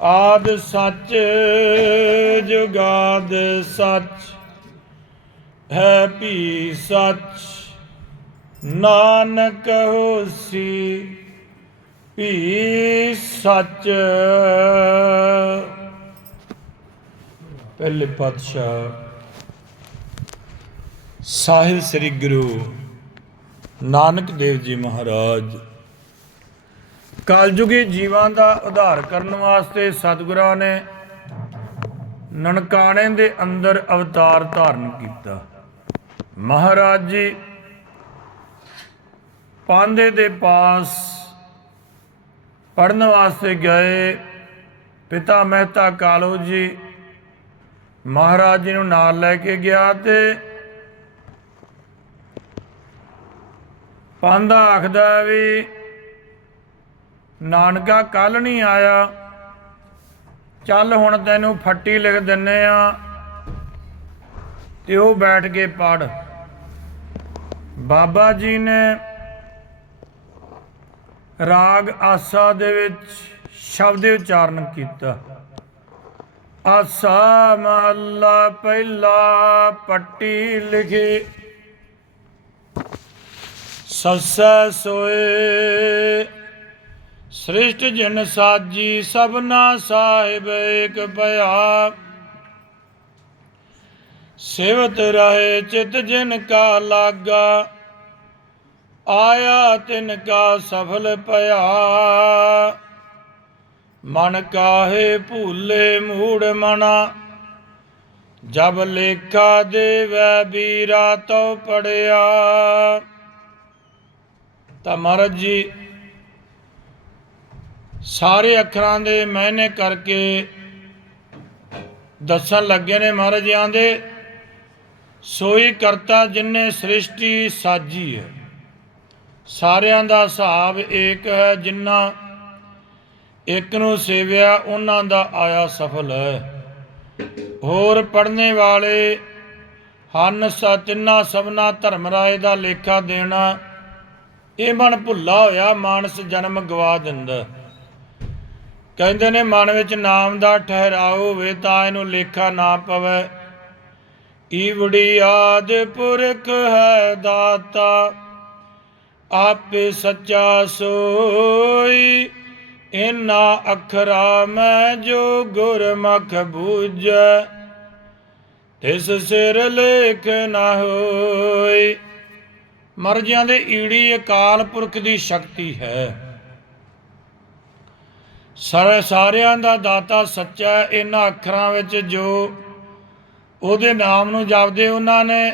ਆਦ ਸੱਚ, ਜੁਗਾਦ ਸੱਚ, ਹੈ ਵੀ ਸੱਚ। ਨਾਨਕ ਹੋਸੀ ਵੀ ਸੱਚ। ਪਹਿਲੇ ਪਾਤਸ਼ਾਹ ਸਾਹਿਬ ਸ੍ਰੀ ਗੁਰੂ ਨਾਨਕ ਦੇਵ ਜੀ ਮਹਾਰਾਜ ਕਲਯੁਗੀ ਜੀਵਾਂ ਦਾ ਉਧਾਰ ਕਰਨ ਵਾਸਤੇ ਸਤਿਗੁਰਾਂ ਨੇ ਨਨਕਾਣੇ ਦੇ ਅੰਦਰ ਅਵਤਾਰ ਧਾਰਨ ਕੀਤਾ। ਮਹਾਰਾਜ ਜੀ ਪਾਂਦੇ ਦੇ ਪਾਸ ਪੜਨ ਵਾਸਤੇ ਗਏ। ਪਿਤਾ ਮਹਿਤਾ ਕਾਲੋ ਜੀ ਮਹਾਰਾਜ ਜੀ ਨੂੰ ਨਾਲ ਲੈ ਕੇ ਗਿਆ ਤੇ ਪਾਂਦਾ ਆਖਦਾ ਵੀ ਨਾਨਕਾ ਕੱਲ ਨਹੀਂ ਆਇਆ। ਚੱਲ ਹੁਣ ਤੈਨੂੰ ਫੱਟੀ ਲਿਖ ਦਿੰਨੇ ਆ। ਤੇ ਉਹ ਬੈਠ ਕੇ ਪੜ ਬਾਬਾ ਜੀ ਨੇ ਰਾਗ ਆਸਾ ਦੇ ਵਿੱਚ ਸ਼ਬਦ ਉਚਾਰਨ ਕੀਤਾ। ਆਸਾ ਮਹੱਲਾ ਪਹਿਲਾ ਪੱਟੀ ਲਿਖੇ। ਸੱਸੈ ਸੋਏ ਸ੍ਰਿਸ਼ਟ ਜਨ ਸਾਜੀ ਸਭਨਾ ਸਾਹਿਬ ਏਕ ਭਇਆ। ਸੇਵਤ ਰਹੇ ਚਿਤ ਜਿਨ ਕਾ ਲਾਗਾ, ਆਇਆ ਤਿਨ ਕਾ ਸਫਲ ਭਇਆ। ਮਨ ਕਾਹੇ ਭੂਲੇ ਮੂੜ ਮਨਾ, ਜਬ ਲੇਖਾ ਦੇਵੈ ਵੀਰਾ ਤਉ ਪੜਿਆ। ਤਾਂ ਮਹਾਰਾਜ ਜੀ ਸਾਰੇ ਅੱਖਰਾਂ ਦੇ ਮਾਇਨੇ ਕਰਕੇ ਦੱਸਣ ਲੱਗੇ ਨੇ ਮਹਾਰਾਜ ਜੀਆਂ ਦੇ, ਸੋਈ ਕਰਤਾ ਜਿਨਨੇ ਸ੍ਰਿਸ਼ਟੀ ਸਾਜੀ ਹੈ। ਸਾਰਿਆਂ ਦਾ ਹਿਸਾਬ ਏਕ ਹੈ ਜਿਨ੍ਹਾਂ ਇੱਕ ਨੂੰ ਸੇਵਿਆ, ਉਹਨਾਂ ਦਾ ਆਇਆ ਸਫਲ ਹੈ। ਹੋਰ ਪੜਨੇ ਵਾਲੇ ਹਨ ਸਤਿਨਾ ਸਭਨਾ ਧਰਮ ਰਾਏ ਦਾ ਲੇਖਾ ਦੇਣਾ, ਇਹ ਮਨ ਭੁੱਲਾ ਹੋਇਆ, ਮਾਨਸ ਜਨਮ ਗਵਾ ਦਿੰਦਾ। ਕਹਿੰਦੇ ਨੇ, ਮਨ ਵਿੱਚ ਨਾਮ ਦਾ ਠਹਿਰਾਓ ਹੋਵੇ ਤਾਂ ਇਹਨੂੰ ਲੇਖਾ ਨਾ ਪਵੇ। ਈਵੜੀ ਆਦ ਪੁਰਖ ਹੈ ਦਾਤਾ, ਆਪੇ ਸੱਚਾ ਸੋਈ। ਇਨਾ ਅਖਰਾ ਮੈਂ ਜੋ ਗੁਰਮਖ ਬੂਝੈ, ਤਿਸ ਸਿਰ ਲੇਖ ਨਾ ਹੋਈ। ਮਰਜਿਆਂ ਦੇ ਈੜੀ ਅਕਾਲ ਪੁਰਖ ਦੀ ਸ਼ਕਤੀ ਹੈ। ਸਾਰੇ ਸਾਰਿਆਂ ਦਾ ਦਾਤਾ ਸੱਚਾ ਇਹਨਾਂ ਅੱਖਰਾਂ ਵਿੱਚ ਜੋ ਉਹਦੇ ਨਾਮ ਨੂੰ ਜਪਦੇ ਉਹਨਾਂ ਨੇ,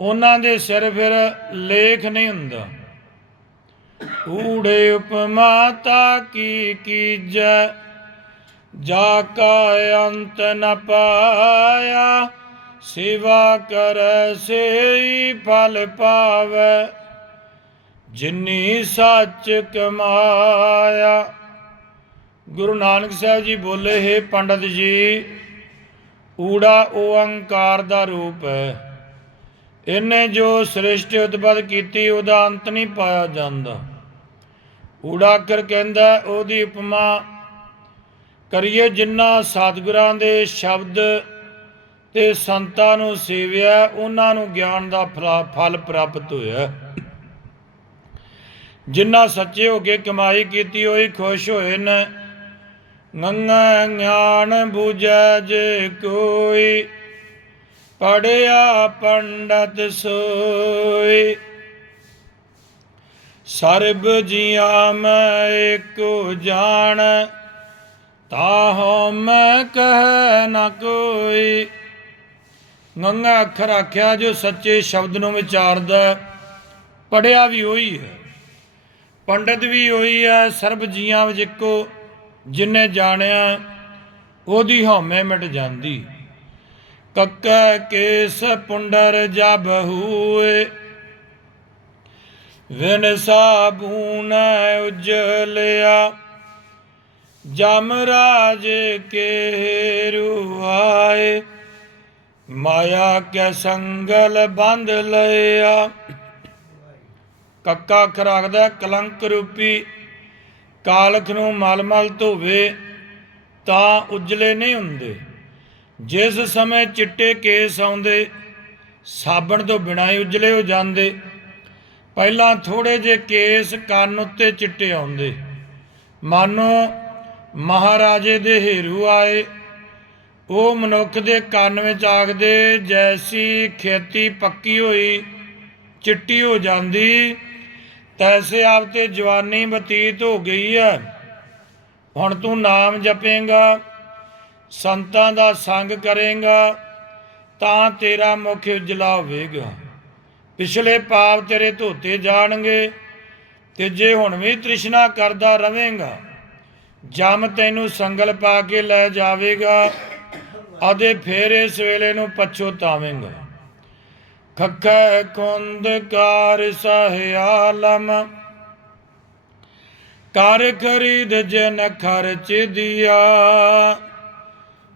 ਉਹਨਾਂ ਦੇ ਸਿਰ ਫਿਰ ਲੇਖ ਨਹੀਂ ਹੁੰਦਾ। ਊੜੇ ਉਪਮਾ ਤਾ ਕੀ ਕੀਜੈ, ਜਾ ਕਾ ਅੰਤ ਨ ਪਾਇਆ, ਸੇਵਾ ਕਰੈ ਸੇਈ ਫਲ ਪਾਵੈ, ਜਿਨੀ ਸੱਚ ਕਮਾਇਆ। ਗੁਰੂ ਨਾਨਕ ਸਾਹਿਬ ਜੀ ਬੋਲੇ, ਹੈ ਪੰਡਤ ਜੀ, ਊੜਾ ਓੰਕਾਰ ਦਾ ਰੂਪ ਹੈ। ਇਹਨੇ ਜੋ ਸ੍ਰਿਸ਼ਟੀ ਉਤਪਤ ਕੀਤੀ, ਉਹਦਾ ਅੰਤ ਨਹੀਂ ਪਾਇਆ ਜਾਂਦਾ। ਊੜਾ ਕਰ ਕਹਿੰਦਾ, ਉਹਦੀ ਉਪਮਾ ਕਰੀਏ ਜਿਨ੍ਹਾਂ ਸਤਿਗੁਰਾਂ ਦੇ ਸ਼ਬਦ ਤੇ ਸੰਤਾਂ ਨੂੰ ਸੇਵਿਆ, ਉਹਨਾਂ ਨੂੰ ਗਿਆਨ ਦਾ ਫਲਾ- ਫਲ ਪ੍ਰਾਪਤ ਹੋਇਆ। ਜਿਨ੍ਹਾਂ ਸੱਚੇ ਹੋ ਕੇ ਕਮਾਈ ਕੀਤੀ ਹੋਈ ਖੁਸ਼ ਹੋਏ ਨੇ। ਗੰਗਾ ਗਿਆਨ ਬੂਝੈ ਜੇ ਕੋਈ, ਪੜਿਆ ਪੰਡਤ ਸੋਈ। ਸਰਬ ਜੀਆਂ ਮੈਂ ਏਕੋ ਜਾਣ, ਤਾਹੋ ਮੈਂ ਕਹਿ ਨਾ ਕੋਈ। ਗੰਗਾ ਅੱਖਰ ਆਖਿਆ, ਜੋ ਸੱਚੇ ਸ਼ਬਦ ਨੂੰ ਵਿਚਾਰਦਾ ਪੜਿਆ ਵੀ ਉਹੀ ਹੈ। ਪੰਡਤ ਵੀ ਉਹੀ ਹੈ, ਸਰਬ ਜੀਆਂ ਵਿੱਚ ਇੱਕੋ। ਜਿਨੇ ਜਾਣਿਆ, ਉਹਦੀ ਹਉਮੈ ਮਿਟ ਜਾਂਦੀ। ਕੱਕਾ ਕੇਸ ਪੁੰਡਰ ਜਬ ਹੂਏ, ਵਿਨ ਸਾਬੂਨ ਉਜਲਿਆ। ਜਮ ਰਾਜ ਕੇ ਰੁਆਏ ਮਾਇਆ ਕੇ ਸੰਗਲ ਬੰਧ ਲਿਆ ਕੱਕਾ ਖਰਾਗਦਾ ਕਲੰਕ ਰੂਪੀ ਕਾਲਖ ਨੂੰ ਮਲਮਲ ਧੋਵੇ ਤਾਂ ਉਜਲੇ ਨਹੀਂ ਹੁੰਦੇ। ਜਿਸ ਸਮੇਂ ਚਿੱਟੇ ਕੇਸ ਆਉਂਦੇ, ਸਾਬਣ ਤੋਂ ਬਿਨਾਂ ਹੀ ਉਜਲੇ ਹੋ ਜਾਂਦੇ। ਪਹਿਲਾਂ ਥੋੜੇ ਜਿਹੇ ਕੇਸ ਕੰਨ ਉੱਤੇ ਚਿੱਟੇ ਆਉਂਦੇ। ਮਾਨੋ ਮਹਾਰਾਜੇ ਦੇ ਹੀਰੂ ਆਏ। ਉਹ ਮਨੁੱਖ ਦੇ ਕੰਨ ਵਿੱਚ ਆਖਦੇ, ਜੈਸੀ ਖੇਤੀ ਪੱਕੀ ਹੋਈ, ਚਿੱਟੀ ਹੋ ਜਾਂਦੀ ਤੈਸੇ ਆਪ ਤੇ ਜਵਾਨੀ ਬਤੀਤ ਹੋ ਗਈ ਹੈ। ਹੁਣ ਤੂੰ ਨਾਮ ਜਪੇਂਗਾ, ਸੰਤਾਂ ਦਾ ਸੰਗ ਕਰੇਂਗਾ, ਤਾਂ ਤੇਰਾ ਮੁਖ ਉਜਲਾ ਹੋਵੇਗਾ। ਪਿਛਲੇ ਪਾਪ ਤੇਰੇ ਧੋਤੇ ਜਾਣਗੇ ਤੇ ਜੇ ਹੁਣ ਵੀ ਤ੍ਰਿਸ਼ਨਾ ਕਰਦਾ ਰਵੇਂਗਾ, ਜਮ ਤੈਨੂੰ ਸੰਗਲ ਪਾ ਕੇ ਲੈ ਜਾਵੇਗਾ ਆਦੇ ਫੇਰ ਇਸ ਵੇਲੇ ਨੂੰ ਪਛੋਤਾਵੇਂਗਾ। ਖੱਖੈ ਕੁੰਦ ਕਾਰ ਸਹਿਆਲਮ ਕਰ ਖਰੀਦ ਜਨ ਖਰਚ ਦਿਆ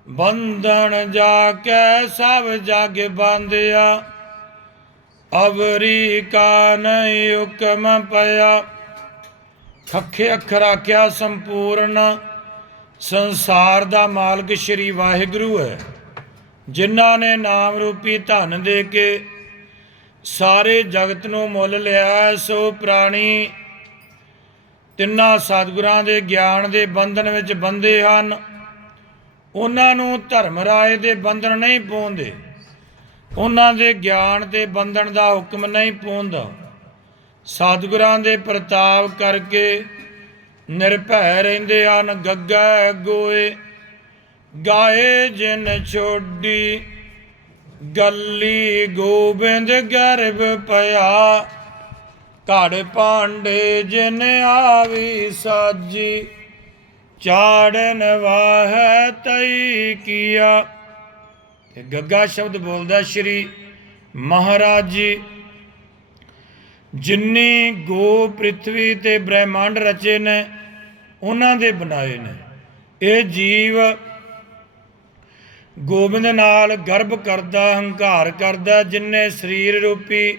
ਬੰਧਨ ਜਾ ਕੇ ਸਭ ਜਗ ਬੰਧਿਆ, ਅਵਰੀ ਕਾ ਨਹੀਂ ਹੁਕਮ ਪਿਆ। ਖੱਖੇ ਅੱਖਰ ਆਖਿਆ ਸੰਪੂਰਨ, ਸੰਸਾਰ ਦਾ ਮਾਲਕ ਸ਼੍ਰੀ ਵਾਹਿਗੁਰੂ ਹੈ, ਜਿਨ੍ਹਾਂ ਨੇ ਨਾਮ ਰੂਪੀ ਧਨ ਦੇ ਕੇ ਸਾਰੇ ਜਗਤ ਨੂੰ ਮੁੱਲ ਲਿਆ, ਸੋ ਪ੍ਰਾਣੀ ਤਿੰਨਾਂ ਸਤਿਗੁਰਾਂ ਦੇ ਗਿਆਨ ਦੇ ਬੰਧਨ ਵਿੱਚ ਬੰਦੇ ਹਨ। ਉਹਨਾਂ ਨੂੰ ਧਰਮ ਰਾਏ ਦੇ ਬੰਧਨ ਨਹੀਂ ਪਾਉਂਦੇ ਉਹਨਾਂ ਦੇ ਗਿਆਨ ਤੇ ਬੰਧਨ ਦਾ ਹੁਕਮ ਨਹੀਂ ਪਾਉਂਦਾ ਸਤਿਗੁਰਾਂ ਦੇ ਪ੍ਰਤਾਪ ਕਰਕੇ ਨਿਰਭੈ ਰਹਿੰਦੇ ਹਨ, ਗੱਗਾ ਗੋਏ, ਗਾਏ ਜਿਨ ਛੋਡੀ। ਗੱਲੀ ਗੋਬਿੰਦ ਗਰਭ ਪਿਆ। ਘੜ ਪਾਂਡੇ ਜਿਨ ਆਵੀ ਸਾਜੀ, ਚਾੜਨ ਵਾਹੈ ਤਈ ਕੀਆ। ਤੇ ਗੱਗਾ ਸ਼ਬਦ ਬੋਲਦਾ ਸ਼੍ਰੀ ਮਹਾਰਾਜ ਜੀ। ਜਿੰਨੀ ਗੋ ਪ੍ਰਿਥਵੀ ਤੇ ਬ੍ਰਹਿਮੰਡ ਰਚੇ ਨੇ, ਉਹਨਾਂ ਦੇ ਬਣਾਏ ਨੇ। ਇਹ ਜੀਵ ਗੋਬਿੰਦ ਨਾਲ ਗਰਭ ਕਰਦਾ, ਹੰਕਾਰ ਕਰਦਾ ਜਿਨਨੇ ਸਰੀਰ ਰੂਪੀ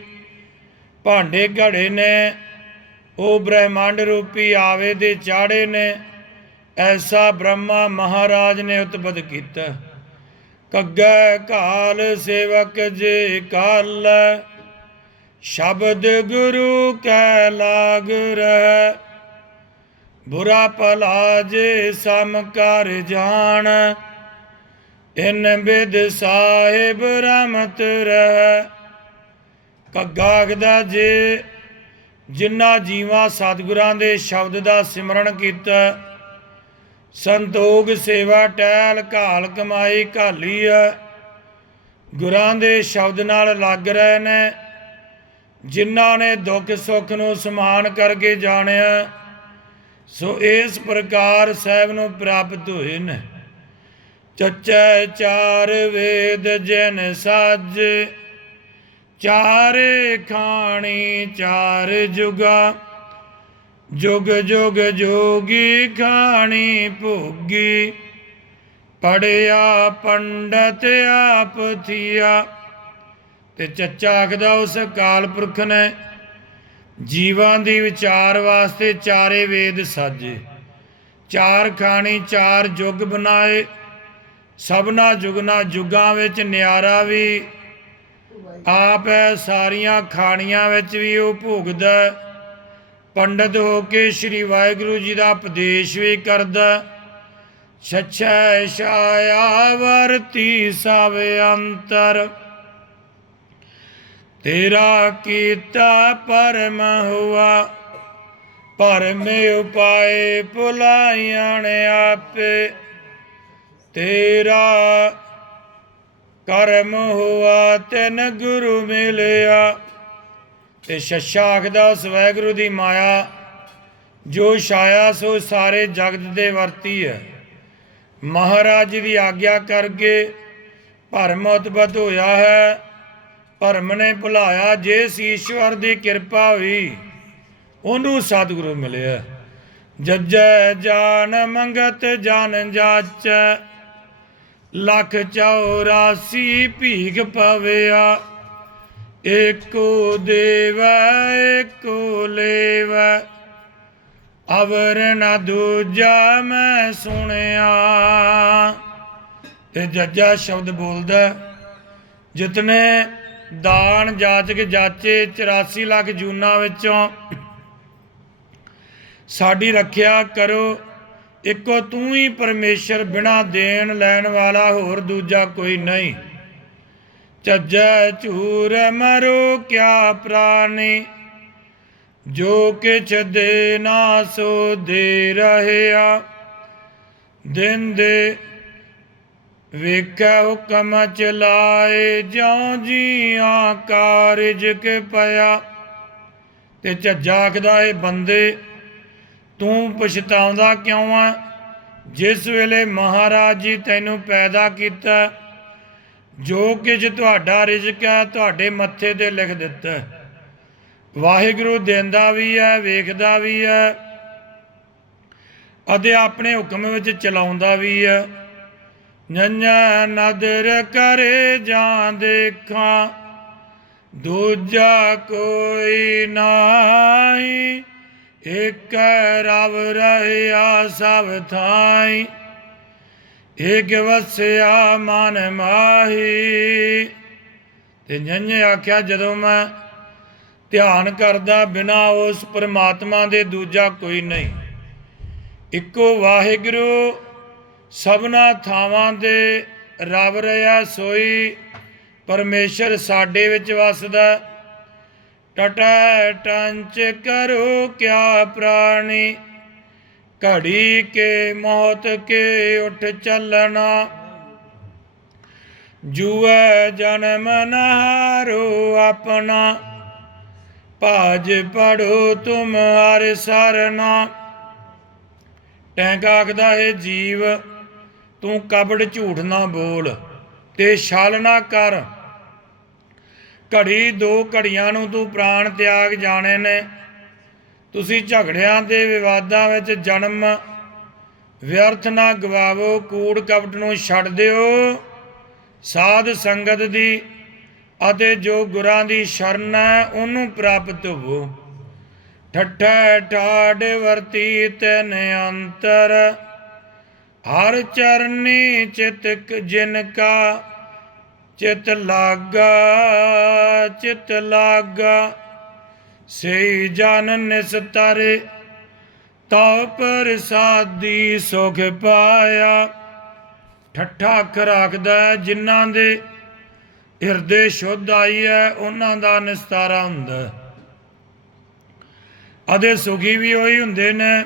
ਭਾਂਡੇ ਘੜੇ ਨੇ, ਉਹ ਬ੍ਰਹਿਮੰਡ ਰੂਪੀ ਆਵੇ ਦੇ ਚਾੜੇ ਨੇ, ਐਸਾ ਬ੍ਰਹਮਾ ਮਹਾਰਾਜ ਨੇ ਉਤਪਤ ਕੀਤਾ। ਕੱਗੈ ਕਾਲ ਸੇਵਕ ਜੇ ਕਾਲ, ਸ਼ਬਦ ਗੁਰੂ ਕੈ ਲਾਗ ਰਹਿ ਬੁਰਾ ਭਲਾ ਜੇ ਸਮ ਕਰ ਜਾਣ ਇਨ ਬਿਦ ਸਾਹਿਬ ਰਹਿਮਤ ਰਹਿ, ਕੱਗਾਗਦਾ ਜੇ ਜਿਨ੍ਹਾਂ ਜੀਵਾਂ ਸਤਿਗੁਰਾਂ ਦੇ ਸ਼ਬਦ ਦਾ ਸਿਮਰਨ ਕੀਤਾ ਸੰਤੋਖ ਸੇਵਾ ਟਹਿਲ ਘਾਲ ਕਮਾਈ ਘਾਲੀ ਹੈ ਗੁਰਾਂ ਦੇ ਸ਼ਬਦ ਨਾਲ ਲੱਗ ਰਹੇ ਨੇ, ਜਿਨ੍ਹਾਂ ਨੇ ਦੁੱਖ ਸੁੱਖ ਨੂੰ ਸਮਾਨ ਕਰਕੇ ਜਾਣਿਆ, ਸੋ ਇਸ ਪ੍ਰਕਾਰ ਸਹਿਬ ਨੂੰ ਪ੍ਰਾਪਤ ਹੋਏ ਨੇ। ਚੱਚੈ ਚਾਰ ਵੇਦ ਜਨ ਸਾਜ, ਚਾਰੇ ਖਾਣੀ ਚਾਰ ਜੁਗਾ। ਜੁਗ ਜੁਗ ਜੋਗੀ ਖਾਣੀ ਭੋਗੀ, ਪੜਿਆ ਪੰਡਤ ਆਪ ਥੀਆ। ਤੇ ਚੱਚਾ ਆਖਦਾ ਉਸ ਕਾਲ ਪੁਰਖ ਨੇ, ਜੀਵਾਂ ਦੀ ਵਿਚਾਰ ਵਾਸਤੇ ਚਾਰੇ ਵੇਦ ਸਾਜੇ। ਚਾਰ ਖਾਣੀ ਚਾਰ ਜੁਗ ਬਣਾਏ ਸਭਨਾ ਜੁਗਨਾ ਜੁਗਾਂ ਵਿੱਚ ਨਿਆਰਾ ਵੀ ਆਪ ਹੈ ਸਾਰੀਆਂ ਖਾਣੀਆਂ ਵਿੱਚ ਵੀ ਉਹ ਭੁਗਦਾ। ਹੈ। ਪੰਡਤ ਹੋ ਕੇ ਸ੍ਰੀ ਵਾਹਿਗੁਰੂ ਜੀ ਦਾ ਉਪਦੇਸ਼ ਵੀ ਕਰਦਾ। ਛਛੈ ਛਾਇਆ ਵਰਤੀ ਸਭ ਅੰਤਰ। ਤੇਰਾ ਕੀਤਾ ਪਰਮ ਹੁਆ। ਪਰਮੇ ਉਪਾਏ ਭੁਲਾਈਆਂ ਨੇ ਆਪੇ। ਤੇਰਾ ਕਰਮ ਹੁਆ ਤੈਨ ਗੁਰੂ ਮਿਲਿਆ। ਤੇ ਸ਼ਸ਼ਾ ਆਖਦਾ ਸਵੈਗੁਰੂ ਦੀ ਮਾਇਆ, ਜੋ ਛਾਇਆ, ਸੋ ਸਾਰੇ ਜਗਤ ਦੇ ਵਰਤੀ ਹੈ। ਮਹਾਰਾਜ ਦੀ ਆਗਿਆ ਕਰਕੇ ਭਰਮ ਉਤਪਤ ਹੋਇਆ ਹੈ। ਭਰਮ ਨੇ ਭੁਲਾਇਆ ਜਿਸ ਈਸ਼ਵਰ ਦੀ ਕਿਰਪਾ ਹੋਈ, ਉਹਨੂੰ ਸਤਿਗੁਰੂ ਮਿਲਿਆ। ਜੱਜੈ ਜਾਨ ਮੰਗਤ ਜਾਨ ਜਾਚੈ। ਲੱਖ 84 ਭੀਖ ਪਵਿਆ, ਏਕੋ ਦੇਵੈ, ਏਕੋ ਲੇਵੈ। ਅਵਰ ਨਾ ਦੂਜਾ ਮੈਂ ਸੁਣਿਆ। ਇਹ ਜੱਜਾ ਸ਼ਬਦ ਬੋਲਦਾ ਜਿਤਨੇ ਦਾਨ ਜਾਚਕ ਜਾਚੇ 84 ਲੱਖ ਜੂਨਾ ਵਿੱਚੋਂ ਸਾਡੀ ਰੱਖਿਆ ਕਰੋ ਇੱਕੋ ਤੂੰ ਹੀ ਪਰਮੇਸ਼ਰ, ਬਿਨਾ ਦੇਣ ਲੈਣ ਵਾਲਾ ਹੋਰ ਦੂਜਾ ਕੋਈ ਨਹੀਂ। ਚੱਜੈ ਝੂਰ ਮਰੋ ਕਿਆ ਪ੍ਰਾਨੀ, ਜੋ ਕਿਛ ਦੇ ਨਾ ਸੋ ਦੇ ਰਹਿਆ। ਦਿਨ ਦੇ ਵੇਖੈ ਹੁਕਮ ਚਲਾਏ ਜਿਉ ਜੀਆਂ ਕਾਰਜ ਕੇ ਪਿਆ। ਤੇ ਝੱਜਾ ਆਖਦਾ ਏ ਬੰਦੇ ਤੂੰ ਪਛਤਾਉਂਦਾ ਕਿਉਂ ਆ? ਜਿਸ ਵੇਲੇ ਮਹਾਰਾਜ ਜੀ ਤੈਨੂੰ ਪੈਦਾ ਕੀਤਾ, ਜੋ ਕੁਝ ਤੁਹਾਡਾ ਰਿਜ਼ਕ ਹੈ ਤੁਹਾਡੇ ਮੱਥੇ ਤੇ ਲਿਖ ਦਿੱਤਾ। ਵਾਹਿਗੁਰੂ ਦਿੰਦਾ ਵੀ ਹੈ ਵੇਖਦਾ ਵੀ ਹੈ ਅਤੇ ਆਪਣੇ ਹੁਕਮ ਵਿੱਚ ਚਲਾਉਂਦਾ ਵੀ ਹੈ ਨੰਨਾ ਨਦਰ ਕਰੇ ਜਾਂ ਦੇਖਾਂ, ਦੂਜਾ ਕੋਈ ਨਹੀਂ। ਇਕ ਰਵ ਰਹਿਆ ਸਭ ਥਾਈ ਏਕ ਵਸਿਆ ਮਨ ਮਾਹੀ। ਤੇ ਜੰਨੇ ਆਖਿਆ, ਜਦੋਂ ਮੈਂ ਧਿਆਨ ਕਰਦਾ ਬਿਨਾ ਉਸ ਪਰਮਾਤਮਾ ਦੇ ਦੂਜਾ ਕੋਈ ਨਹੀਂ। ਇੱਕੋ ਵਾਹਿਗੁਰੂ ਸਭਨਾ ਥਾਵਾਂ ਦੇ ਰਵ ਰਿਆ ਸੋਈ, ਪਰਮੇਸ਼ਰ ਸਾਡੇ ਵਿੱਚ ਵਸਦਾ। ਟਟੈ ਟੰਚ ਕਰੋ ਕਿਆ ਪ੍ਰਾਣੀ। ਘੜੀ ਕੇ ਮੌਤ ਕੇ ਉੱਠ ਚੱਲਣਾ। ਜੂਐ ਜਨਮ ਨਹਾਰੋ ਆਪਣਾ। ਭਾਜ ਪੜੋ ਤੁਮ ਹਰ ਸਰਨਾ ਟੈਂਕ ਆਖਦਾ ਹੈ ਜੀਵ, ਤੂੰ ਕਬੜ ਝੂਠ ਨਾ ਬੋਲ, ਤੇ ਛਲ ਨਾ ਕਰ। ਘੜੀ ਦੋ ਘੜੀਆਂ ਨੂੰ ਤੂੰ ਪ੍ਰਾਣ ਤਿਆਗ ਜਾਣੇ ਨੇ। ਤੁਸੀਂ ਝਗੜਿਆਂ ਤੇ ਵਿਵਾਦਾਂ ਵਿੱਚ ਜਨਮ, ਵਿਅਰਥ ਨਾ ਗਵਾਵੋ, ਕੂੜ ਕਪਟ ਨੂੰ ਛੱਡ ਦਿਓ। ਸਾਧ ਸੰਗਤ ਦੀ ਅਤੇ ਜੋ ਗੁਰਾਂ ਦੀ ਸ਼ਰਨ ਹੈ, ਉਹਨੂੰ ਪ੍ਰਾਪਤ ਹੋਵੋ। ਠੱਠਾ ਠਾੜ ਵਰਤੀ ਤਨ ਅੰਤਰ ਹਰ ਚਰਨੀ ਚਿਤਕ ਜਿਨ ਕਾ ਚਿਤ ਲਾਗਾ ਚਿਤ ਲਾਗਾ ਸੇ ਜਨ ਨਿਸਤਰੇ ਤਉ ਪ੍ਰਸਾਦੀ ਸੁਖ ਪਾਇਆ ਠੱਠਾ ਅੱਖਰ ਆਖਦਾ ਜਿਨ੍ਹਾਂ ਦੇ ਹਿਰਦੇ ਸ਼ੁੱਧ ਆਈ ਹੈ, ਉਹਨਾਂ ਦਾ ਨਿਸਤਾਰਾ ਹੁੰਦਾ ਹੈ। ਅਤੇ ਸੁਖੀ ਵੀ ਉਹੀ ਹੁੰਦੇ ਨੇ,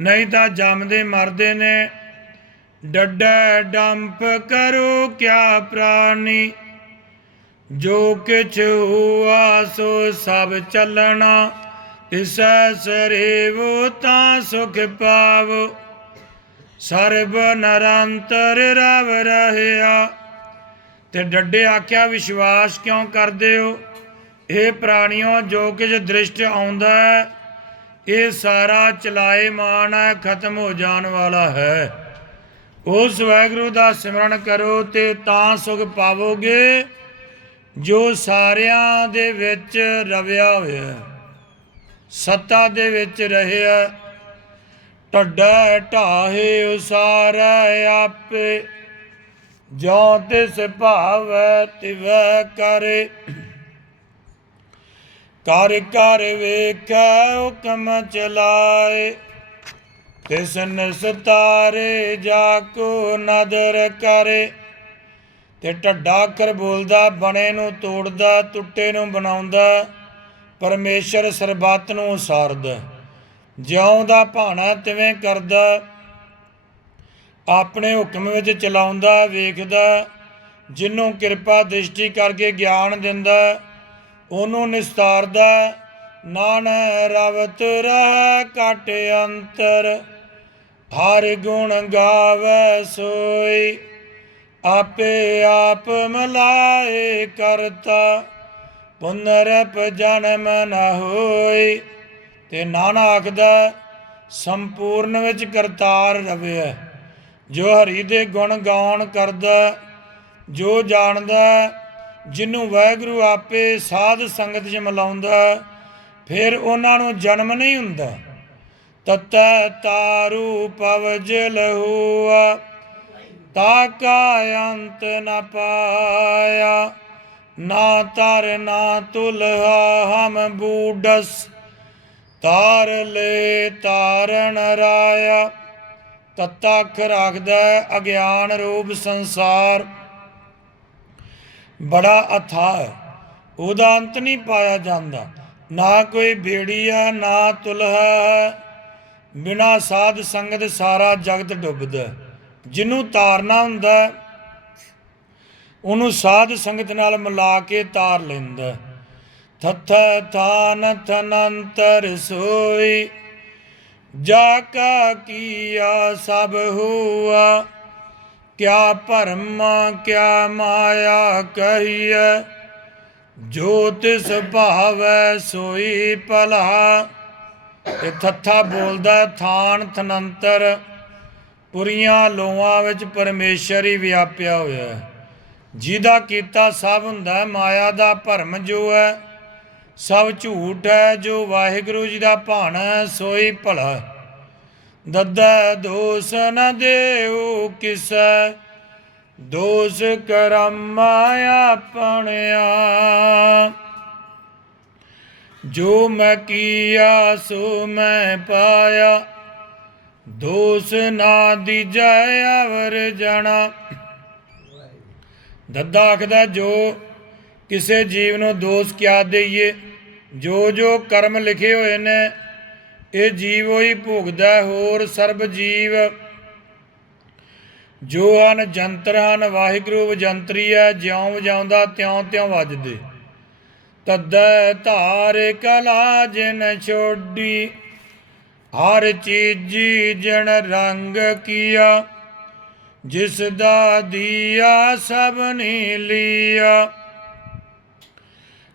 ਨਹੀਂ ਤਾਂ ਜੰਮਦੇ ਮਰਦੇ ਨੇ ਡੱਡਾ ਡੰਪ ਕਰੋ ਕਿਆ ਪ੍ਰਾਨੀ। ਜੋ ਕਿਛ ਹੁਆ ਸੋ ਸਭ ਚੱਲਣਾ। ਤਿਸੈ ਸਰੇਵੋ ਤਾਂ ਸੁਖ ਪਾਵੋ। ਸਰਬ ਨਰੰਤਰ ਰਵ ਰਹਿਆ। ਤੇ ਡੱਡੇ ਆਖਿਆ, ਵਿਸ਼ਵਾਸ ਕਿਉਂ ਕਰਦੇ ਹੋ? ਇਹ ਪ੍ਰਾਣੀਓ, ਜੋ ਕੁਝ ਦ੍ਰਿਸ਼ਟ ਆਉਂਦਾ ਹੈ, ਇਹ ਸਾਰਾ ਚਲਾਏ ਮਾਨ ਹੈ, ਖਤਮ ਹੋ ਜਾਣ ਵਾਲਾ ਹੈ। ਉਸ ਵਾਹਿਗੁਰੂ ਦਾ ਸਿਮਰਨ ਕਰੋ ਤੇ ਤਾਂ ਸੁਖ ਪਾਵੋਗੇ, ਜੋ ਸਾਰਿਆਂ ਦੇ ਵਿੱਚ ਰਵਿਆ ਹੋਇਆ ਸੱਤਾ ਦੇ ਵਿੱਚ ਰਹਿਆ ਢੱਡਾ ਢਾਹੇ ਉਸਾਰੈ ਆਪੇ। ਜੋ ਤਿਸ ਭਾਵੈ ਤਿਵੈ ਕਰੇ। ਕਰ ਕਰ ਵੇਖੈ ਹੁਕਮ ਚਲਾਏ। ਤਿਸ ਨਿਸਤਾਰੇ ਜਾ ਕੋ ਨਦਰ ਕਰੇ। ਤੇ ਢੱਡਾ ਅੱਖਰ ਬੋਲਦਾ, ਬਣੇ ਨੂੰ ਤੋੜਦਾ, ਟੁੱਟੇ ਨੂੰ ਬਣਾਉਂਦਾ, ਪਰਮੇਸ਼ਰ ਸਰਬੱਤ ਨੂੰ ਉਸਾਰਦਾ। ਜਿਉਂ ਦਾ ਭਾਣਾ ਤਿਵੇਂ ਕਰਦਾ, ਆਪਣੇ ਹੁਕਮ ਵਿੱਚ ਚਲਾਉਂਦਾ, ਵੇਖਦਾ ਜਿਹਨੂੰ ਕਿਰਪਾ ਦ੍ਰਿਸ਼ਟੀ ਕਰਕੇ ਗਿਆਨ ਦਿੰਦਾ, ਉਹਨੂੰ ਨਿਸਤਾਰਦਾ, ਨਾਨ ਰਵਤ ਰਹਿ ਕਟ ਅੰਤਰ। ਹਰ ਗੁਣ ਗਾਵੇ ਸੋਈ, ਆਪੇ ਆਪ ਮਲਾਏ ਕਰਤਾ, ਪੁਨਰਪ ਜਨਮ ਨ ਹੋਈ। ਤੇ ਨਾਨਕ ਆਖਦਾ ਸੰਪੂਰਨ ਵਿੱਚ ਕਰਤਾਰ ਰਵਿਆ ਜੋ ਹਰੀ ਦੇ ਗੁਣ ਗਾਉਣ ਕਰਦਾ, ਜੋ ਜਾਣਦਾ ਜਿਹਨੂੰ ਵਾਹਿਗੁਰੂ ਆਪੇ ਸਾਧ ਸੰਗਤ 'ਚ ਮਿਲਾਉਂਦਾ, ਫਿਰ ਉਹਨਾਂ ਨੂੰ ਜਨਮ ਨਹੀਂ ਹੁੰਦਾ। ਤਤੈ ਤਾਰੂ ਪਵਜ ਲਹੂਆ ਤਾ ਕਾ ਅੰਤ ਨ ਪਾਇਆ। ਨਾ ਤਰ ਨਾ ਤੁਲਹਾ ਹਮ ਬੂਡਸ, ਤਾਰ ਲੈ ਤਾਰਨ ਰਾਇਆ। ਤਤਾ ਅੱਖ ਆਖਦਾ ਅਗਿਆਨ ਰੂਪ ਸੰਸਾਰ। ਬੜਾ ਅਥਾਹ ਹੈ, ਉਹਦਾ ਅੰਤ ਨਹੀਂ ਪਾਇਆ ਜਾਂਦਾ। ਨਾ ਕੋਈ ਬੇੜੀ ਨਾ ਤੁਲਹਾ ਬਿਨਾ ਸਾਧ ਸੰਗਤ ਸਾਰਾ ਜਗਤ ਡੁੱਬਦਾ ਜਿਹਨੂੰ ਤਾਰਨਾ ਹੁੰਦਾ ਹੈ, ਉਹਨੂੰ ਸਾਧ ਸੰਗਤ ਨਾਲ ਮਿਲਾ ਕੇ ਤਾਰ ਲੈਂਦਾ ਹੈ। ਥਥ ਥਾਨ ਥਨੰਤਰ ਸੋਈ ਜਾ ਕਾ ਕੀਆ ਸਭ ਹੁਆ ਕਿਆ ਭਰਮ ਕਿਆ ਮਾਇਆ ਕਹੀਐ ਜੋ ਤਿਸ ਭਾਵੈ ਸੋਈ ਭਲਾ ਇਹ ਥੱਥਾ ਬੋਲਦਾ ਥਾਨ ਥਨੰਤਰ, ਪੁਰੀਆਂ ਲੋਆਂ ਵਿੱਚ ਪਰਮੇਸ਼ਰ ਹੀ ਵਿਆਪਿਆ ਹੋਇਆ ਹੈ। ਜਿਹਦਾ ਕੀਤਾ ਸਭ ਹੁੰਦਾ ਮਾਇਆ ਦਾ ਭਰਮ ਜੋ ਹੈ, ਸਭ ਝੂਠ ਹੈ, ਜੋ ਵਾਹਿਗੁਰੂ ਜੀ ਦਾ ਭਾਣਾ ਸੋਈ ਭਲਾ ਦੱਦਾ ਦੋਸ ਨ ਦੇਉ ਕਿਸ, ਦੋਸ ਕਰਮ ਆਪਣਿਆ ਜੋ ਮੈਂ ਕੀਆ, ਸੋ ਮੈਂ ਪਾਇਆ। ਦੋਸ ਨਾ ਦੀਜੈ ਅਵਰ ਜਣਾ। ਦੱਦਾ ਆਖਦਾ, ਜੋ ਕਿਸੇ ਜੀਵ ਨੂੰ ਦੋਸ਼ ਕਿਆ ਦੇਈਏ, ਜੋ ਜੋ ਕਰਮ ਲਿਖੇ ਹੋਏ ਨੇ, ਇਹ ਜੀਵ ਹੀ ਭੋਗਦਾ ਹੋਰ ਸਰਬ ਜੀਵ। ਜੋ ਹਨ ਜੰਤਰ ਹਨ, ਵਾਹਿਗੁਰੂ ਵਜੰਤਰੀ ਹੈ, ਜਿਉਂ ਵਜਾਉਂਦਾ ਤਿਉਂ ਤਿਉਂ ਵੱਜਦੇ। ਤਦੈ ਧਾਰ ਕਲਾ ਜਿਨ ਛੋਡੀ, ਹਰ ਚੀਜੀ ਜਨ ਰੰਗ ਕੀਆ, ਜਿਸ ਦਾ ਦੀਆ ਸਭਨੀ ਨੇ ਲਿਆ।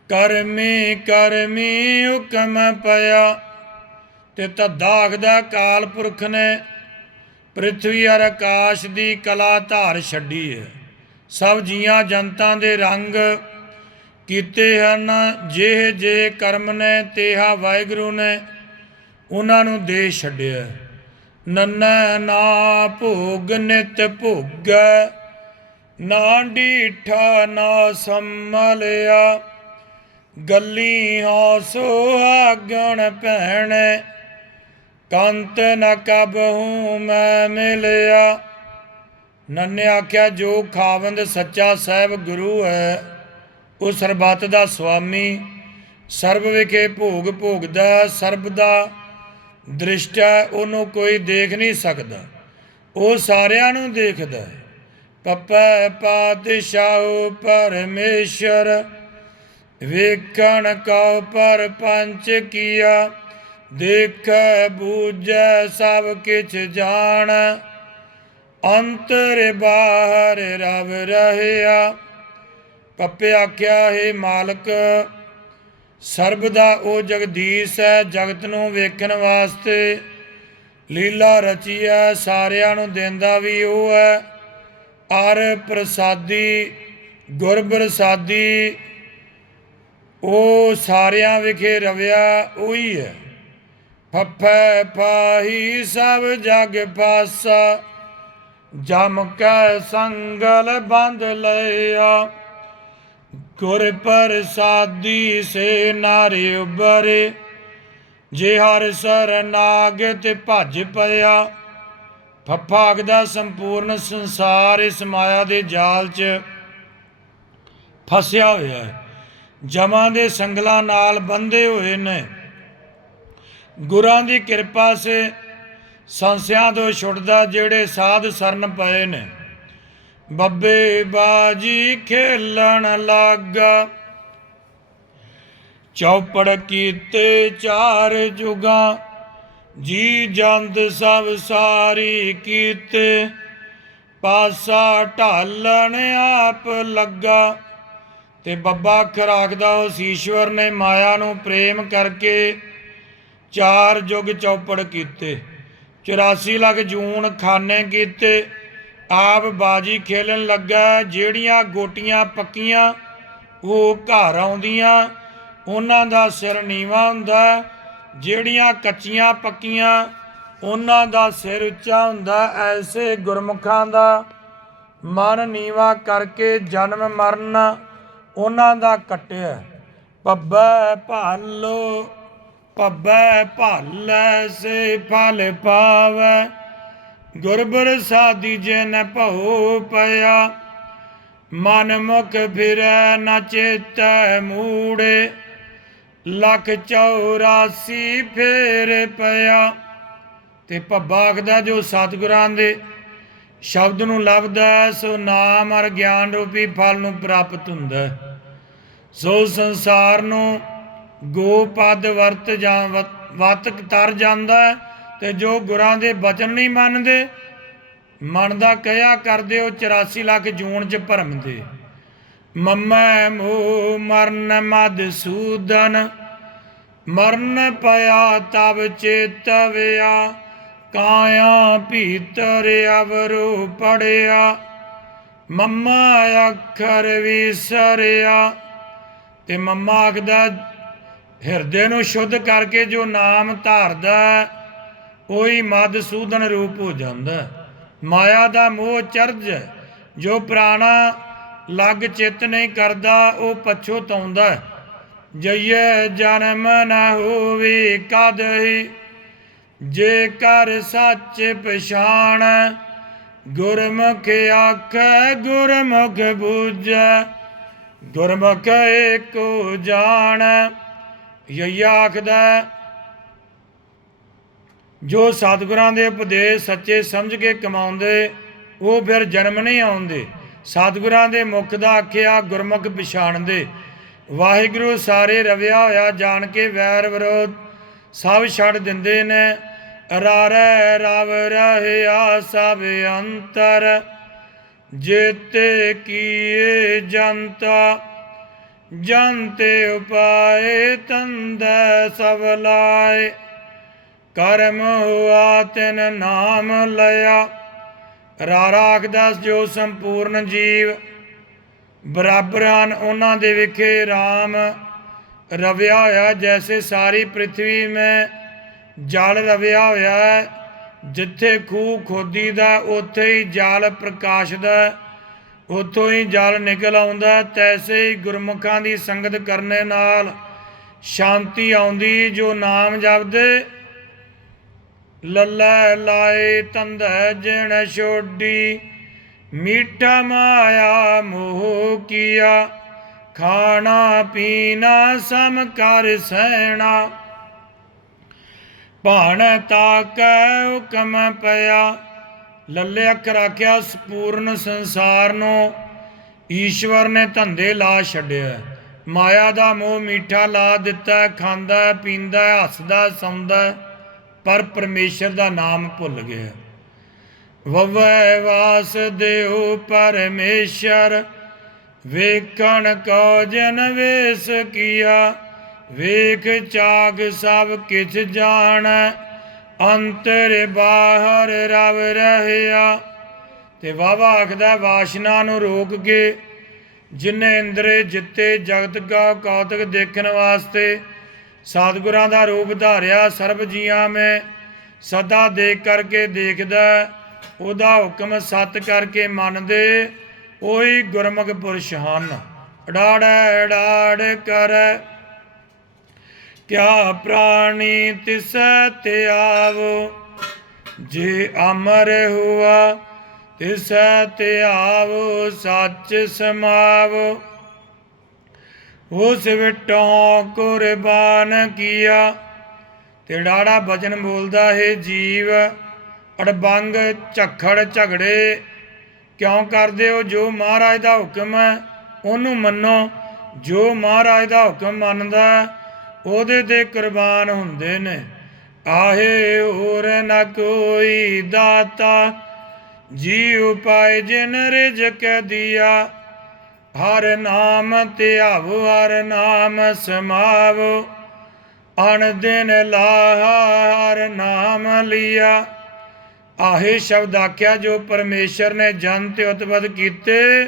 ਕਰਮੀ ਕਰਮੀ ਹੁਕਮ ਪਿਆ, ਤੇ ਤਦਾਖ ਦਾ ਕਾਲ ਪੁਰਖ ਨੇ, ਪ੍ਰਿਥਵੀ ਅਰ ਆਕਾਸ਼ ਦੀ ਕਲਾ ਧਾਰ ਛੱਡੀ ਹੈ। ਸਭ ਜੀਆਂ ਜਨਤਾਂ ਦੇ ਰੰਗ ਕੀਤੇ ਹਨ ਜੇ ਜੇ ਕਰਮ ਨੇ ਤੇਹਾ ਵਾਹਿਗੁਰੂ ਨੇ, ਉਹਨਾਂ ਨੂੰ ਦੇ ਛੱਡਿਆ। ਨੰਨਾ ਨਾ ਭੋਗ ਨਿਤ ਭੋਗੈ, ਨਾ ਡੀਠਾ ਨਾ ਸੰਮਲਿਆ ਗੱਲੀ ਹਉ ਸੁਹਾਗਣ ਭੈਣੇ, ਕੰਤ ਨ ਕਬਹੂ ਮੈਂ ਮਿਲਿਆ। ਨੰਨੇ ਆਖਿਆ, ਜੋ ਖਾਵੰਦ ਸੱਚਾ ਸਾਹਿਬ ਗੁਰੂ ਹੈ ਉਹ ਸਰਬੱਤ ਦਾ ਸੁਆਮੀ, ਸਰਬ ਵਿਖੇ ਭੋਗ ਭੋਗਦਾ, ਸਰਬ ਦਾ ਦ੍ਰਿਸ਼ਟ ਉਹਨੂੰ ਕੋਈ ਦੇਖ ਨਹੀਂ ਸਕਦਾ। ਉਹ ਸਾਰਿਆਂ ਨੂੰ ਦੇਖਦਾ ਹੈ। ਪਪੈ ਪਾਤਸ਼ਾਹ ਪਰਮੇਸ਼ਰ, ਵੇਖਣ ਕਉ ਪਰ ਪੰਚ ਕੀਆ, ਦੇਖੈ, ਬੂਝੈ, ਸਭ ਕਿਛ ਜਾਣ। ਅੰਤਰ ਬਾਹਰ ਰਵ ਰਹਿਆ। ਪੱਪੇ ਆਖਿਆ, ਹੈ ਮਾਲਕ, ਸਰਬ ਦਾ ਉਹ ਜਗਦੀਸ਼ ਹੈ, ਜਗਤ ਨੂੰ ਵੇਖਣ ਵਾਸਤੇ। ਲੀਲਾ ਰਚੀ ਹੈ, ਸਾਰਿਆਂ ਨੂੰ ਦਿੰਦਾ ਵੀ ਉਹ ਹੈ। ਅਰ ਪ੍ਰਸਾਦੀ, ਗੁਰ ਪ੍ਰਸਾਦੀ, ਉਹ ਸਾਰਿਆਂ ਵਿਖੇ ਰਵਿਆ ਉਹੀ ਹੈ। ਫੱਫੈ ਪਾਹੀ ਸਭ ਜਗ ਪਾਸਾ, ਜਮ ਕੈ ਸੰਗਲ ਬੰਦ ਲਿਆ ਗੁਰ ਪ੍ਰਸਾਦੀ ਸੇ ਨਾਰੇ ਉਬਰੇ, ਜੇ ਹਰ ਸਰਨਾਗਤ ਭਜ ਪਿਆ। ਫੱਫਾਕ ਦਾ ਸੰਪੂਰਨ ਸੰਸਾਰ ਇਸ ਮਾਇਆ ਦੇ ਜਾਲ 'ਚ ਫਸਿਆ ਹੋਇਆ ਹੈ। ਜਮਾਂ ਦੇ ਸੰਗਲਾਂ ਨਾਲ ਬੰਦੇ ਹੋਏ ਨੇ। ਗੁਰਾਂ ਦੀ ਕਿਰਪਾ ਸੇ ਸੰਸਿਆਂ ਤੋਂ ਛੁੱਟਦਾ ਜਿਹੜੇ ਸਾਧ ਸਰਨ ਪਏ ਨੇ। ਬੱਬੇ ਬਾਜੀ ਖੇਲਣ ਲੱਗਾ। ਚੌਪੜ ਕੀਤੇ ਚਾਰ ਜੁਗਾਂ, ਜੀ ਜੰਦ ਸਭ ਸਾਰੀ ਕੀਤੇ। ਪਾਸਾ ਢਾਲਣ ਆਪ ਲੱਗਾ ਤੇ ਬੱਬਾ ਅੱਖਰ ਆਖਦਾ ਉਸ ਈਸ਼ਵਰ ਨੇ ਮਾਇਆ ਨੂੰ ਪ੍ਰੇਮ ਕਰਕੇ ਚਾਰ ਯੁਗ ਚੌਪੜ ਕੀਤੇ। 84 ਲੱਖ ਜੂਨ ਖਾਨੇ ਕੀਤੇ। ਆਪ ਬਾਜੀ ਖੇਲਣ ਲੱਗਾ, ਜਿਹੜੀਆਂ ਗੋਟੀਆਂ ਪੱਕੀਆਂ, ਉਹ ਘਰ ਆਉਂਦੀਆਂ। ਉਹਨਾਂ ਦਾ ਸਿਰ ਨੀਵਾ ਹੁੰਦਾ, ਜਿਹੜੀਆਂ ਕੱਚੀਆਂ ਪੱਕੀਆਂ, ਉਹਨਾਂ ਦਾ ਸਿਰ ਉੱਚਾ ਹੁੰਦਾ, ਐਸੇ ਗੁਰਮੁਖਾਂ ਦਾ ਮਨ ਨੀਵਾ ਕਰਕੇ ਜਨਮ ਮਰਨ ਉਹਨਾਂ ਦਾ ਕਟਿਆ। ਪੱਬੈ ਭਾਲੋ ਪੱਬੈ ਭਾਲੈ, ਸੇ ਫਲ ਪਾਵੈ। ਗੁਰਬਰ ਸਾਦੀ ਜਨ ਭਉ ਪਿਆ, ਮਨ ਮੁਖ ਫਿਰੈ ਨ ਚੇਤੈ ਮੂੜੇ, ਲੱਖ 84 ਫੇਰ ਪਿਆ। ਤੇ ਭੱਬਾ ਆਖਦਾ, ਜੋ ਸਤਿਗੁਰਾਂ ਦੇ ਸ਼ਬਦ ਨੂੰ ਲੱਭਦਾ, ਸੋ ਨਾਮ ਅਰ ਗਿਆਨ ਰੂਪੀ ਫਲ ਨੂੰ ਪ੍ਰਾਪਤ ਹੁੰਦਾ। ਸੋ ਸੰਸਾਰ ਨੂੰ ਗੋਪਦ ਵਰਤ ਜਾਂ ਵਤ- ਤਰ ਜਾਂਦਾ ਹੈ। ਤੇ ਜੋ ਗੁਰਾਂ ਦੇ ਬਚਨ ਨਹੀਂ ਮੰਨਦੇ ਮਨ ਦਾ ਕਹਿਆ ਕਰਦੇ ਉਹ 84 ਲੱਖ ਜੂਨ ਚ ਭਰਮ ਦੇ ਮੰਮੈ ਮੋ ਮਰਨ ਮਦ ਸੂਦਨ, ਮਰਨ ਪਿਆ ਤਬ ਚੇਤਵਿਆ ਕਾਇਆ ਭੀਤਰ ਅਵਰੋ ਪੜਿਆ। ਮੰਮਾ ਅੱਖਰ ਵਿਸਰਿਆ, ਤੇ ਮੰਮਾ ਆਖਦਾ, ਹਿਰਦੇ ਨੂੰ ਸ਼ੁੱਧ ਕਰਕੇ ਜੋ ਨਾਮ ਧਾਰਦਾ ਹੈ, ਉਹੀ ਮਦਸੂਦਨ ਰੂਪ ਹੋ ਜਾਂਦਾ ਮਾਇਆ ਦਾ ਮੋਹ ਚਰਜ ਜੋ ਪ੍ਰਾਣਾ ਲੱਗ ਚਿੱਤ ਨਹੀਂ ਕਰਦਾ ਉਹ ਪਛੋਤਾਉਂਦਾ ਹੈ। ਜਈਏ ਜਨਮ ਨ ਹੋਵੇ ਕਦਹੀ ਜੇ ਕਰ ਸੱਚ ਪਛਾਣ ਗੁਰਮੁਖ ਆਖੈ ਗੁਰਮੁਖ ਬੂਝੈ ਗੁਰਮੁਖ ਏਕੋ ਜਾਣ। ਯਈਆ ਆਖਦਾ ਜੋ ਸਤਿਗੁਰਾਂ ਦੇ ਉਪਦੇਸ਼ ਸੱਚੇ ਸਮਝ ਕੇ ਕਮਾਉਂਦੇ, ਉਹ ਫਿਰ ਜਨਮ ਨਹੀਂ ਆਉਂਦੇ। ਸਤਿਗੁਰਾਂ ਦੇ ਮੁਖ ਦਾ ਆਖਿਆ, ਗੁਰਮੁਖ ਪਛਾਣਦੇ। ਵਾਹਿਗੁਰੂ ਸਾਰੇ ਰਵਿਆ ਹੋਇਆ, ਜਾਣ ਕੇ ਵੈਰ ਵਿਰੋਧ ਸਭ ਛੱਡ ਦਿੰਦੇ ਨੇ। ਰਾਰੈ ਰਵ ਰਹਿਆ ਸਭ ਅੰਤਰ, ਜੇਤੇ ਕੀਏ ਜਨਤਾ। ਜਨਤੇ ਉਪਾਏ ਤੰਦ ਸਭ ਲਾਏ। ਕਰਮ ਹੁਆ ਤਿਨ ਨਾਮ ਲਿਆ ਰਾਰਾ ਆਖਦਾ ਜੋ ਸੰਪੂਰਨ ਜੀਵ। ਬਰਾਬਰ ਹਨ ਉਹਨਾਂ ਦੇ ਵਿਖੇ RAM ਰਵਿਆ ਹੋਇਆ ਜੈਸੇ ਸਾਰੀ ਪ੍ਰithvi ਮੈਂ ਜਲ ਰਵਿਆ ਹੋਇਆ ਹੈ। ਜਿੱਥੇ ਖੂਹ ਖੋਦੀ ਦਾ ਉੱਥੇ ਹੀ ਜਲ ਪ੍ਰਕਾਸ਼ਦਾ ਹੈ, ਉੱਥੋਂ ਹੀ ਜਲ ਨਿਕਲ ਆਉਂਦਾ ਤੈਸੇ ਹੀ ਗੁਰਮੁਖਾਂ ਦੀ ਸੰਗਤ ਕਰਨੇ ਨਾਲ ਸ਼ਾਂਤੀ ਆਉਂਦੀ ਜੋ ਨਾਮ ਜਪਦੇ ਲੱਲੇ ਲਾਏ ਤੰਦੈ ਜਿਣ ਛੋਡੀ, ਮੀਠਾ ਮਾਇਆ ਮੋਹ ਕੀਆ, ਖਾਣਾ ਪੀਣਾ ਸਮ ਕਰ ਸਹਿਣਾ ਭਾਣ ਤਾਕੈ ਹੁਕਮ ਪਿਆ, ਲੱਲੇ ਅੱਖਰ ਆਖਿਆ, ਸੰਪੂਰਨ ਸੰਸਾਰ ਨੂੰ ਈਸ਼ਵਰ ਨੇ ਧੰਦੇ ਲਾ ਛੱਡਿਆ। ਮਾਇਆ ਦਾ ਮੋਹ ਮੀਠਾ ਲਾ ਦਿੱਤਾ, ਖਾਂਦਾ, ਪੀਂਦਾ, ਹੱਸਦਾ, ਸੌਂਦਾ। ਪਰ ਪਰਮੇਸ਼ਰ ਦਾ ਨਾਮ ਭੁੱਲ ਗਿਆ। ਵਵੈ ਵਾਸ ਦੇਉ ਪਰਮੇਸ਼ਰ, ਵੇਖਣ ਕੋ ਜਨ ਵੇਸ ਕੀਆ, ਵੇਖ ਚਾਗ ਸਭ ਕਿਛ ਜਾਣ, ਅੰਤਰ ਬਾਹਰ ਰਵ ਰਹਿਆ। ਤੇ ਵਾਵਾ ਆਖਦਾ ਵਾਸ਼ਨਾ ਨੂੰ ਰੋਕ ਕੇ ਜਿਨੇ ਇੰਦਰੇ ਜਿੱਤੇ, ਜਗਤ ਕਾ ਕੌਤਕ ਦੇਖਣ ਵਾਸਤੇ ਸਤਿਗੁਰਾਂ ਦਾ ਰੂਪ ਧਾਰਿਆ ਸਰਬ ਜੀਆਂ ਮੈਂ, ਸਦਾ ਦੇਖ ਕਰਕੇ ਦੇਖਦਾ, ਉਹਦਾ ਹੁਕਮ ਸਤ ਕਰਕੇ ਮੰਨਦੇ, ਉਹੀ ਗੁਰਮੁਖ ਪੁਰਸ਼ ਹਨ। ਅੜਾੜ ਅੜਾੜ ਕਰ, ਕਿਆ ਪ੍ਰਾਣੀ ਤਿਸ ਤੇ ਆਵੋ ਜੇ ਅਮਰ ਹੁਆ, ਤਿਸ ਤੇ ਆਵੋ ਸੱਚ ਸਮਾਵ। ਉਸ ਵਿਟੋਂ ਕੁਰਬਾਨ ਕੀਆ। ਤੇ ਬਚਨ ਬੋਲਦਾ ਹੈ ਜੀਵ ਅੜਬੰਗ ਝਖੜ ਝਗੜੇ। ਕਿਉਂ ਕਰਦੇ ਹੋ ਜੋ ਮਹਾਰਾਜ ਦਾ ਹੁਕਮ ਹੈ ਉਹਨੂੰ ਮੰਨੋ। ਜੋ ਮਹਾਰਾਜ ਦਾ ਹੁਕਮ ਮੰਨਦਾ ਹੈ, ਉਹਦੇ ਤੇ ਕੁਰਬਾਨ ਹੁੰਦੇ ਨੇ। ਆਹੇ ਹੋਰ ਨ ਕੋਈ ਦਾਤਾ ਜੀ ਉਪਾਇ ਜਿਨ ਰਿਜਕ ਦਿਆ। ਹਰ ਨਾਮ ਧਿਆਵੋ, ਹਰ ਨਾਮ ਸਮਾਵ। ਅਣ ਦਿਨ ਲਾਹਾ, ਹਰ ਨਾਮ ਲਿਆ। ਆਹੇ ਸ਼ਬਦ ਆਖਿਆ, ਜੋ ਪਰਮੇਸ਼ਰ ਨੇ ਜਨ ਤੇ ਉਤਪਦ ਕੀਤੇ,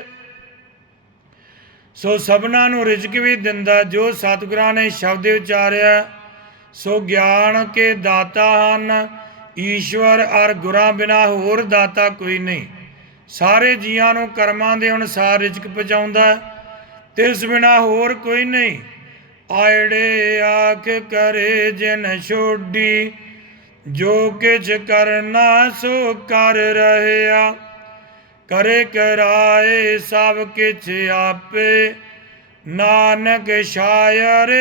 ਸੋ ਸਭਨਾ ਨੂੰ ਰਿਜ਼ਕ ਵੀ ਦਿੰਦਾ, ਜੋ ਸਤਿਗੁਰਾਂ ਨੇ ਸ਼ਬਦ ਉਚਾਰਿਆ। ਸੋ ਗਿਆਨ ਕੇ ਦਾਤਾ ਹਨ, ਈਸ਼ਵਰ ਅਰ ਗੁਰਾਂ ਬਿਨਾ ਹੋਰ ਦਾਤਾ ਕੋਈ ਨਹੀਂ। ਸਾਰੇ ਜੀਆਂ ਨੂੰ ਕਰਮਾਂ ਦੇ ਅਨੁਸਾਰ ਰਿਜ਼ਕ ਪਹੁੰਚਾਉਂਦਾ ਤੇ ਬਿਨਾ ਹੋਰ ਕੋਈ ਨਹੀਂ। ਆਇੜੇ ਆਖ ਕਰੇ ਜਿਨ ਛੋਡੀ, ਜੋ ਕਿਛ ਕਰਨਾ ਸੋ ਕਰ ਰਹਿਆ ਕਰੇ ਕਰਾਏ ਸਭ ਕਿਛ ਆਪੇ, ਨਾਨਕ ਸ਼ਾਇਰ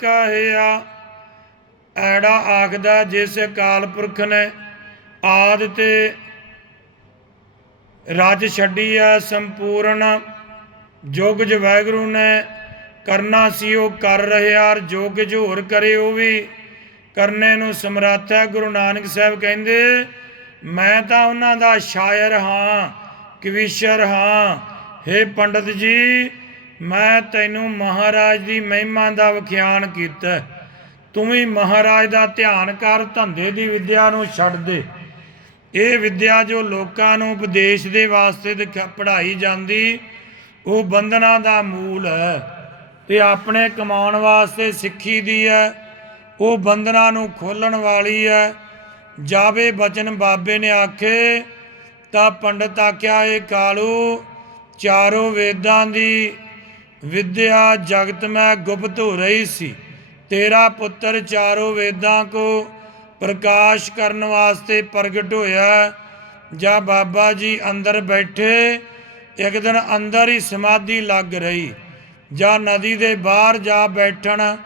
ਕਹਿਆ। ਐੜਾ ਆਖਦਾ ਜਿਸ ਕਾਲ ਪੁਰਖ ਨੇ ਆਦ ਤੇ ਰਾਜ ਛੱਡੀ ਆ ਸੰਪੂਰਨ ਜੋ ਜ ਵਾਹਿਗੁਰੂ ਨੇ ਕਰਨਾ ਸੀ ਉਹ ਕਰ ਰਿਹਾ ਔਰ ਜੋ ਕੁਝ ਹੋਰ ਕਰੇ ਉਹ ਵੀ। ਕਰਨੇ ਨੂੰ ਸਮਰੱਥ ਹੈ ਗੁਰੂ ਨਾਨਕ ਸਾਹਿਬ ਕਹਿੰਦੇ, ਮੈਂ ਤਾਂ ਉਹਨਾਂ ਦਾ ਸ਼ਾਇਰ ਹਾਂ, ਕਵੀਸ਼ਰ ਹਾਂ। हे ਪੰਡਤ ਜੀ, ਮੈਂ ਤੈਨੂੰ ਮਹਾਰਾਜ ਦੀ ਮਹਿਮਾ ਦਾ ਵਿਖਿਆਨ ਕੀਤਾ। ਤੂੰ ਵੀ ਮਹਾਰਾਜ ਦਾ ਧਿਆਨ ਕਰ, ਧੰਦੇ ਦੀ ਵਿਦਿਆ ਨੂੰ ਛੱਡ ਦੇ। ਇਹ ਵਿਦਿਆ ਜੋ ਲੋਕਾਂ ਨੂੰ ਉਪਦੇਸ਼ ਦੇ ਵਾਸਤੇ ਦਿਖਾ- ਪੜ੍ਹਾਈ ਜਾਂਦੀ, ਉਹ ਬੰਧਨਾਂ ਦਾ ਮੂਲ ਹੈ ਤੇ ਆਪਣੇ ਕਮਾਉਣ ਵਾਸਤੇ ਸਿੱਖੀ ਦੀ ਹੈ, ਉਹ ਬੰਧਨਾਂ ਨੂੰ ਖੋਲਣ ਵਾਲੀ ਹੈ। ਜਾਵੇ ਬਚਨ ਬਾਬੇ ਨੇ ਆਖੇ, ਤਾਂ ਪੰਡਤ ਆਖਿਆ ਇਹ ਕਾਲੂ, ਚਾਰੋਂ ਵੇਦਾਂ ਦੀ ਵਿਦਿਆ ਜਗਤ ਮੈਂ ਗੁਪਤ ਹੋ ਰਹੀ ਸੀ। ਤੇਰਾ ਪੁੱਤਰ ਚਾਰੋਂ ਵੇਦਾਂ ਕੋ ਪ੍ਰਕਾਸ਼ ਕਰਨ ਵਾਸਤੇ ਪ੍ਰਗਟ ਹੋਇਆ ਜਾਂ ਬਾਬਾ ਜੀ ਅੰਦਰ ਬੈਠੇ, ਇੱਕ ਦਿਨ ਅੰਦਰ ਹੀ ਸਮਾਧੀ ਲੱਗ ਰਹੀ। ਜਾਂ ਨਦੀ ਦੇ ਬਾਹਰ ਜਾ ਬੈਠਣ,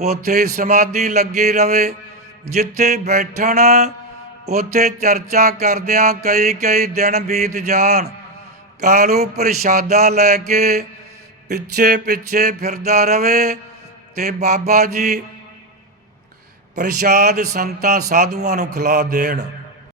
ਉੱਥੇ ਹੀ ਸਮਾਧੀ ਲੱਗੀ ਰਵੇ। ਜਿੱਥੇ ਬੈਠਣ, ਉੱਥੇ ਚਰਚਾ ਕਰਦਿਆਂ ਕਈ ਕਈ ਦਿਨ ਬੀਤ ਜਾਣ। ਕਾਲੂ ਪ੍ਰਸ਼ਾਦਾ ਲੈ ਕੇ ਪਿੱਛੇ ਪਿੱਛੇ ਫਿਰਦਾ ਰਵੇ ਤੇ ਬਾਬਾ ਜੀ ਪ੍ਰਸ਼ਾਦ ਸੰਤਾਂ ਸਾਧੂਆਂ ਨੂੰ ਖਿਲਾ ਦੇਣ।